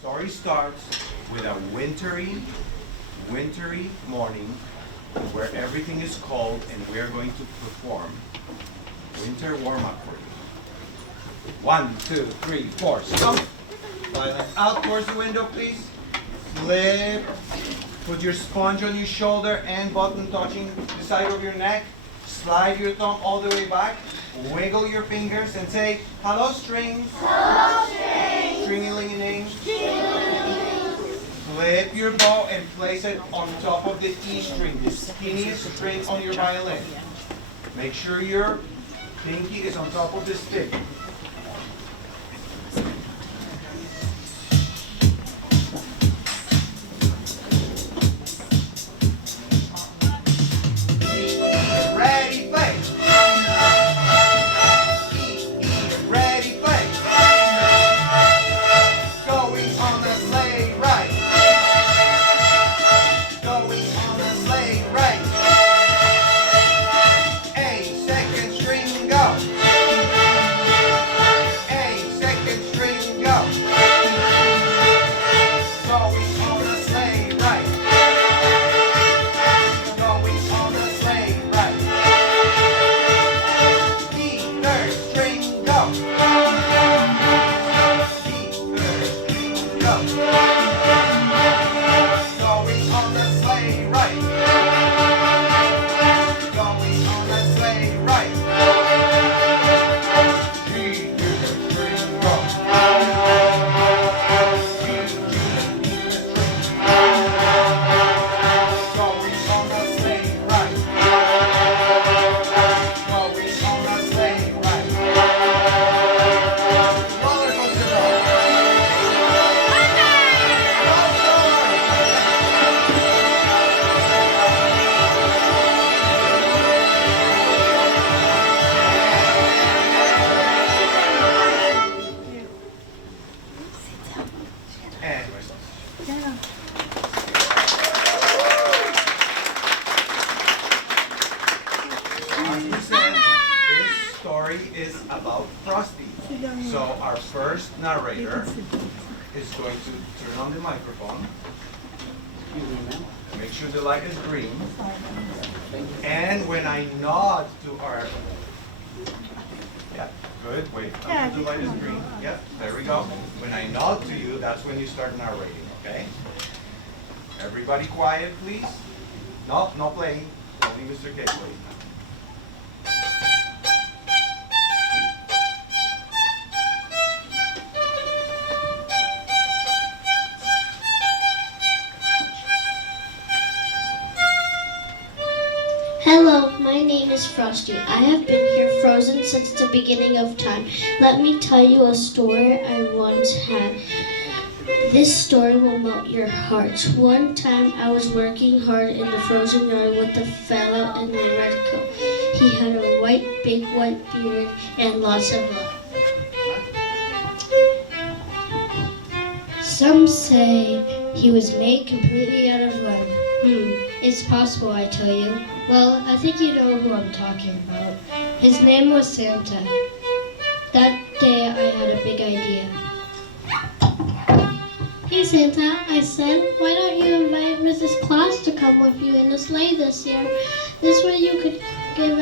story starts with a wintry morning where everything is cold and we are going to perform winter warm-up for you. 1, 2, 3, 4, stop. Violin out towards the window, please. Flip. Put your sponge on your shoulder and button touching the side of your neck. Slide your thumb all the way back. Wiggle your fingers and say, hello strings. Hello, strings. Stringy-ling-a-ling. Stringy-ling-a-ling. Flip your bow and place it on top of the E string, the skinniest string on your violin. Make sure your pinky is on top of the stick. Ready, play. Ready, play. Going on the sleigh ride. Going on the sleigh ride. A second string go. A second string go. Going on the sleigh ride. Going on the sleigh ride. D third string go. D third string go. Going on the sleigh ride. Going on the sleigh ride. G third string go. G third string. Going on the sleigh ride. Going on the sleigh ride. Roller coaster ride. And as we said, this story is about Frosty. So our first narrator is going to turn on the microphone. Make sure the light is green. And when I nod to our... Yeah, good, wait, until the light is green. Yeah, there we go. When I nod to you, that's when you start narrating, okay? Everybody quiet, please. No, no playing. Only Mr. K plays now. Hello, my name is Frosty. I have been here frozen since the beginning of time. Let me tell you a story I once had. This story will melt your hearts. One time I was working hard in the frozen yard with a fella in a red coat. He had a big white beard and lots of love. Some say he was made completely out of lead. It's possible, I tell you. Well, I think you know who I'm talking about. His name was Santa. That day I had a big idea. Hey Santa, I said, why don't you invite Mrs. Claus to come with you in the sleigh this year? This way you could give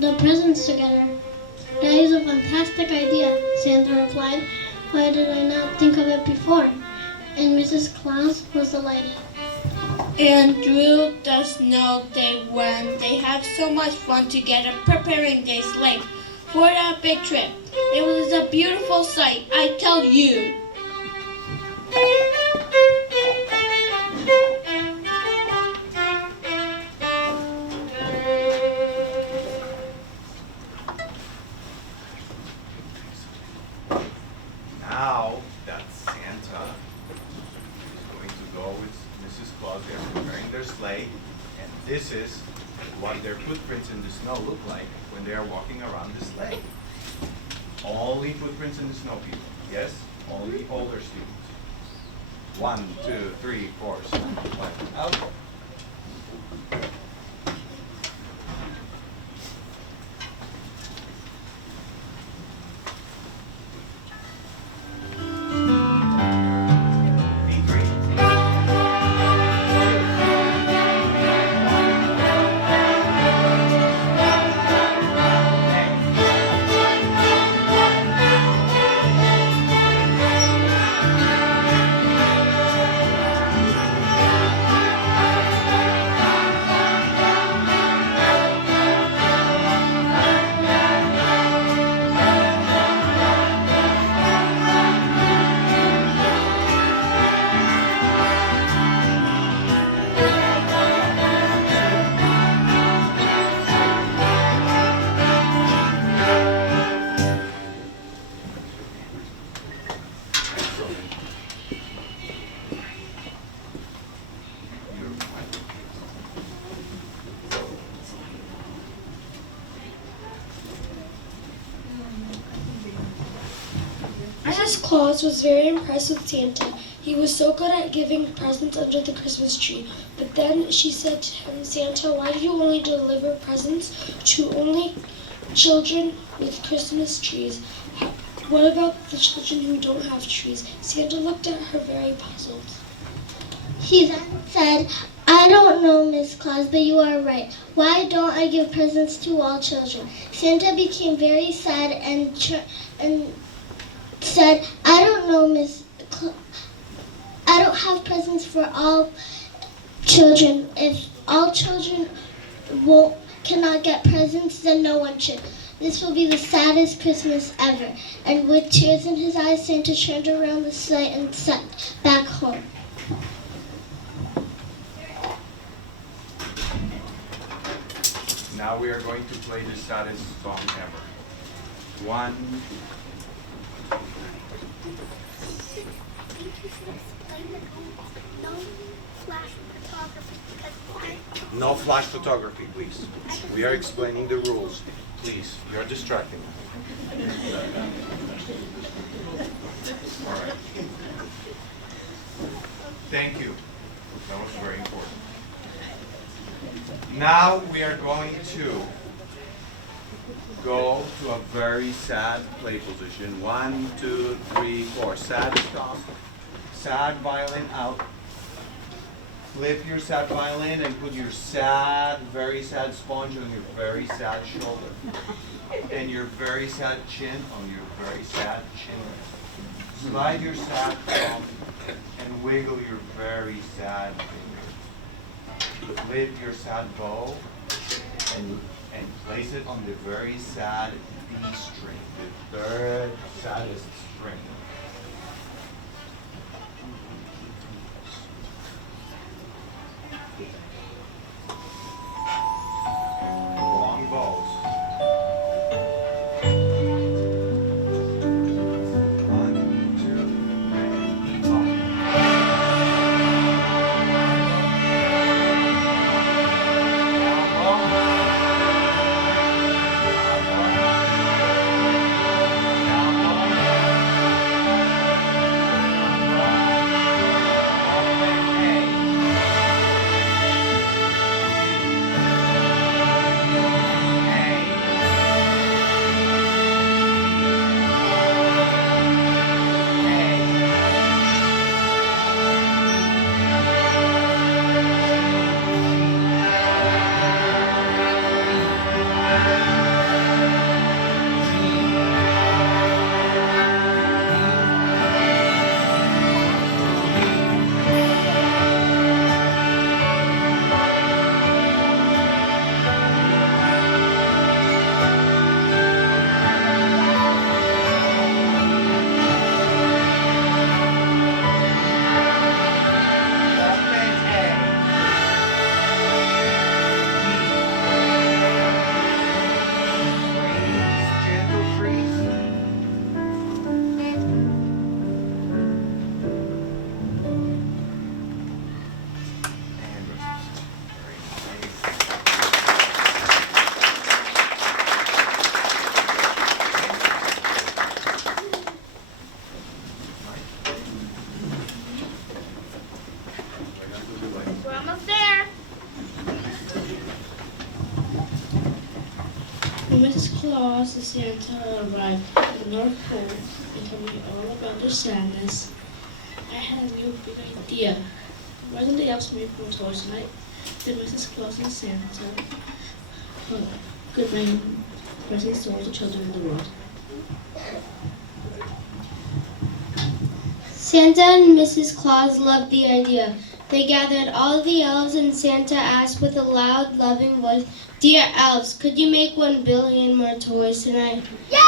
the presents together. That is a fantastic idea, Santa replied. Why did I not think of it before? And Mrs. Claus was delighted. And Drew does know they went. They had so much fun together preparing their sleigh for that big trip. It was a beautiful sight, I tell you. Now that Santa is going to go with Mrs. Claus, they're preparing their sleigh, and this is what their footprints in the snow look like when they are walking around the sleigh. Only footprints in the snow, people. Yes, only older students. 1, 2, 3, 4, 5, out. Claus was very impressed with Santa. He was so good at giving presents under the Christmas tree. But then she said to him, Santa, why do you only deliver presents to only children with Christmas trees? What about the children who don't have trees? Santa looked at her very puzzled. She then said, I don't know, Miss Claus, but you are right. Why don't I give presents to all children? Santa became very sad and said, I don't know, I don't have presents for all children. If all children cannot get presents, then no one should. This will be the saddest Christmas ever. And with tears in his eyes, Santa turned around the sleigh and sat back home. Now we are going to play the saddest song ever. One. No flash photography, please. We are explaining the rules. Please, you are distracting me. All right. Thank you. That was very important. Now we are going to go to a very sad play position. 1, 2, 3, 4. Sad stop. Sad violin out. Flip your sad violin and put your sad, very sad sponge on your very sad shoulder. And your very sad chin on your very sad chin. Slide your sad thumb and wiggle your very sad finger. Flip your sad bow and place it on the very sad D string, the third saddest string. Long bows. 1, 2, and When Mrs. Claus and Santa arrived at the North Pole and told me all about their sadness, I had a new big idea. Why don't the elves make more toys tonight? Then Mrs. Claus and Santa could bring presents to all the children in the world. Santa and Mrs. Claus loved the idea. They gathered all the elves and Santa asked with a loud, loving voice, Dear elves, could you make 1 billion more toys tonight? Yeah!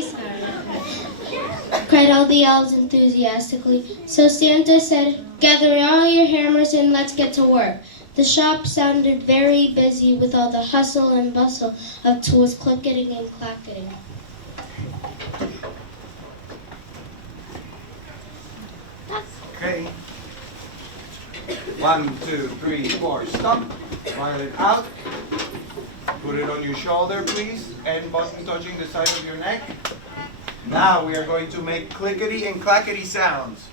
Sorry. Cried all the elves enthusiastically. So Santa said, gather all your hammers and let's get to work. The shop sounded very busy with all the hustle and bustle of tools clicketing and clacketing. okay. 1, 2, 3, 4. Stop. Violin out. Put it on your shoulder, please, and button touching the side of your neck. Now we are going to make clickety and clackety sounds.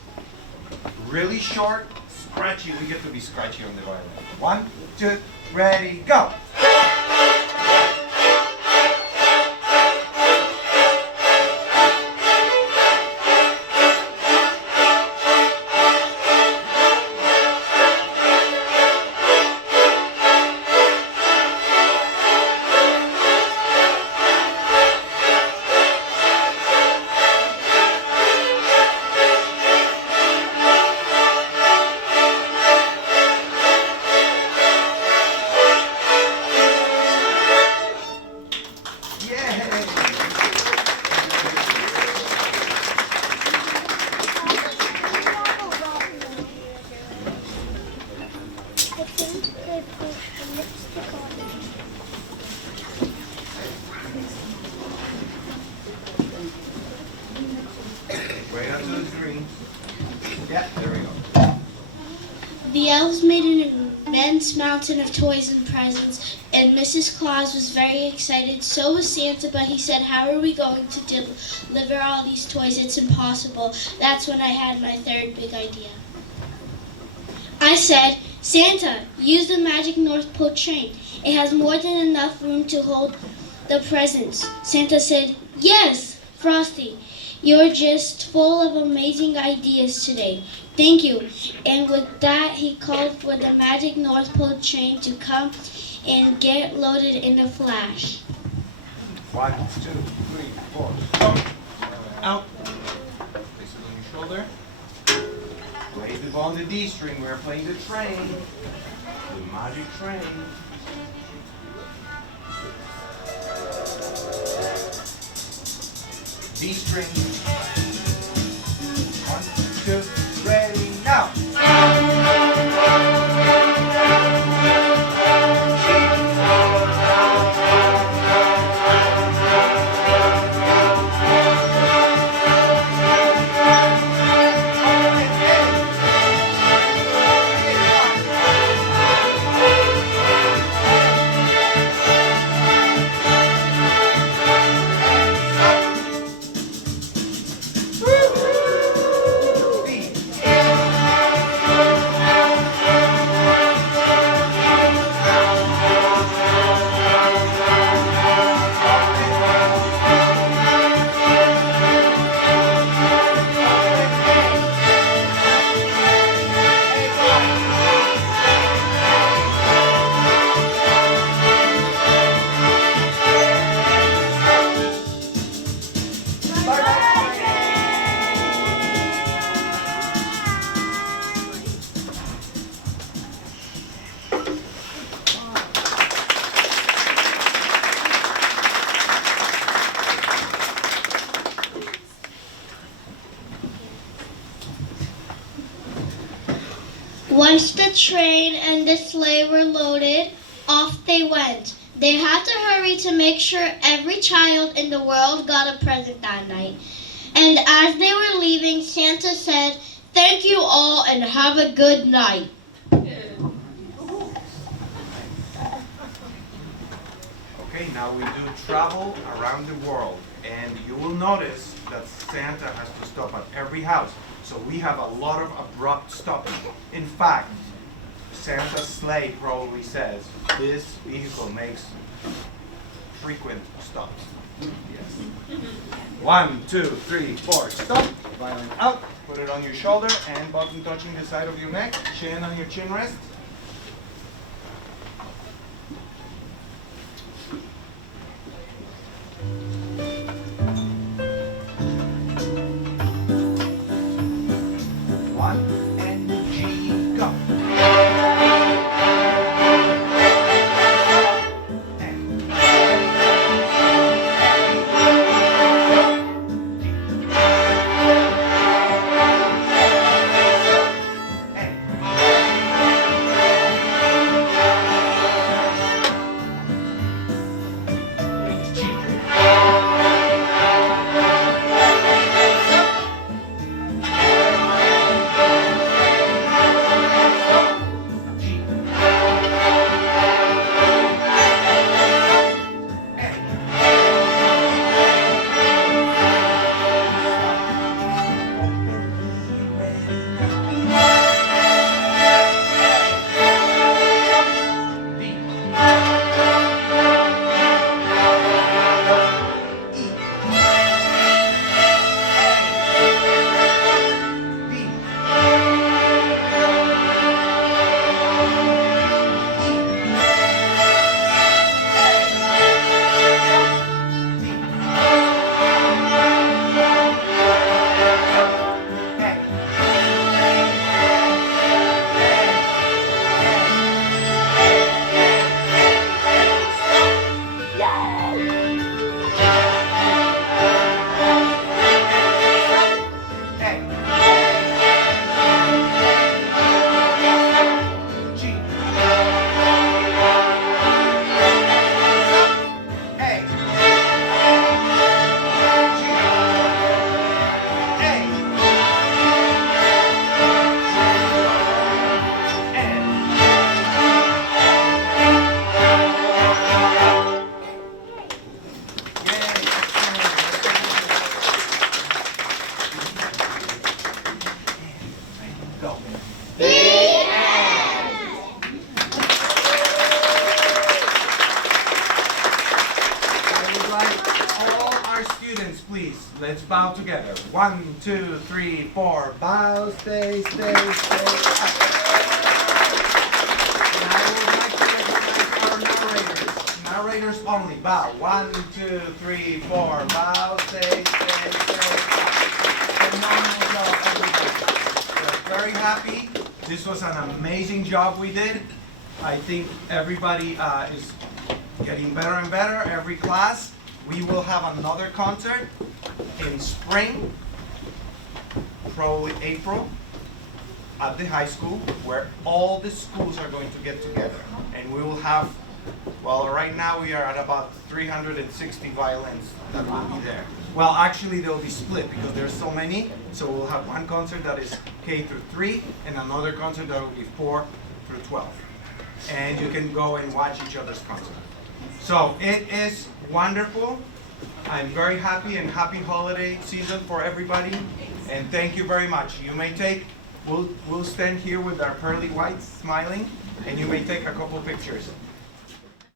Really short, scratchy. We get to be scratchy on the violin. 1, 2, ready, go. Wait until it's green. Yeah, there we go. The elves made an immense mountain of toys and presents, and Mrs. Claus was very excited. So was Santa, but he said, "How are we going to deliver all these toys? It's impossible." That's when I had my third big idea. I said, "Santa, use the magic North Pole train. It has more than enough room to hold the presents." Santa said, "Yes, Frosty, you're just full of amazing ideas today. Thank you." And with that, he called for the magic North Pole train to come and get loaded in a flash. 1, 2, 3, 4. Stop. Out. Place it on your shoulder. Play the ball on the D string. We're playing the train. The magic train. D string. 1, 2, ready, now. Once the train and the sleigh were loaded, off they went. They had to hurry to make sure every child in the world got a present that night. And as they were leaving, Santa said, "Thank you all and have a good night." Okay, now we do travel around the world, and you will notice that Santa has to stop at every house. So we have a lot of abrupt stopping. In fact, Santa's sleigh probably says this vehicle makes frequent stops. Yes. 1, 2, 3, 4, stop. Violin out. Put it on your shoulder and button touching the side of your neck. Chin on your chin rest. bow together. 1, 2, 3, 4. Bow, stay, stay, stay. And I would like to recognize our narrators. Narrators only. Bow. 1, 2, 3, 4. Bow, stay, stay, stay. Phenomenal job, everybody. We're very happy. This was an amazing job we did. I think everybody is getting better and better every class. We will have another concert in spring, probably April, at the high school, where all the schools are going to get together. And we will have, well, right now we are at about 360 violins that will be there. Well, actually they'll be split because there's so many. So we'll have one concert that is K through 3 and another concert that will be 4 through 12. And you can go and watch each other's concert. So it is wonderful. I'm very happy and happy holiday season for everybody. And thank you very much. You may take, we'll stand here with our pearly whites smiling, and you may take a couple pictures.